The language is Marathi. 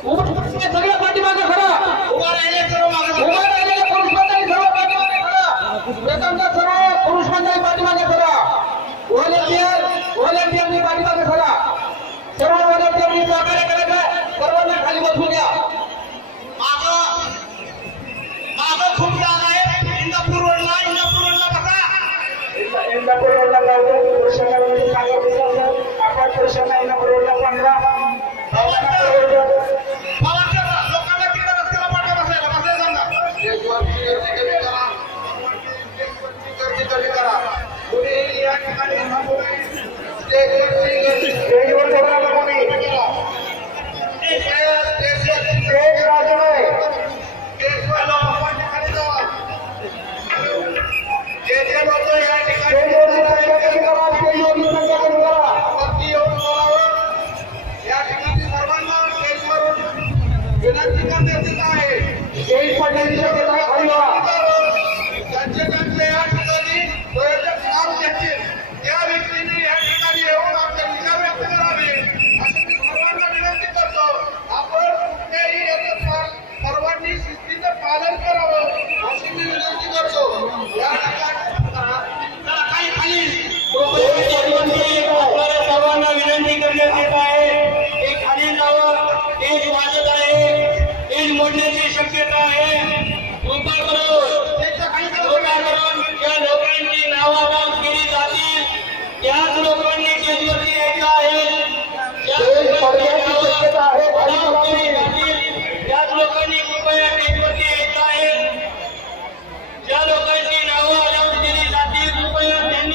सगळ्या पाठीमागे खरा उभा राहिलेले पुरुष मंडळी सर्व पाठीमागे खरा प्रथमतः सर्व पुरुष मंडळी पाठीमागे खरा व्हॉलंटियरनी पाठीमागे खरा सर्व व्हॉलंटियरनी सहकार्य करायचं सर्वांना खाली बसवून घ्या मागं खूप जागा आहे इंदापूर रोडला बघा इंदापूर रोडला जाऊ पुरुषांना आपण पुरुषांना इंदापूर रोडला 15 लोकांना तिकडे रस्त्याला पाठवा बसायला सांगा करा कुणी या ठिकाणी स्टेजवर ठेवला कोणी स्टेज राजू आहे विनंती करण्याची आहे स्टेज पडण्याची शक्यता आहे ज्यांचे या ठिकाणी पर्यटक काम घेतील त्या व्यक्तींनी या ठिकाणी येऊन आपले विचार व्यक्त करावे अशी मी सर्वांना विनंती करतो आपण कुठल्याही सर्वांनी शिस्तीचं पालन करावं अशी मी विनंती करतो या ठिकाणी सर्वांना विनंती करण्यात येत आहे एक खाली जावं तेज वाजत आहे तेज मोडण्याची शक्यता आहे कृपा करून ज्या लोकांची नावाबाद केली जातील त्याच लोकांनी स्टेजवरती यायचं आहे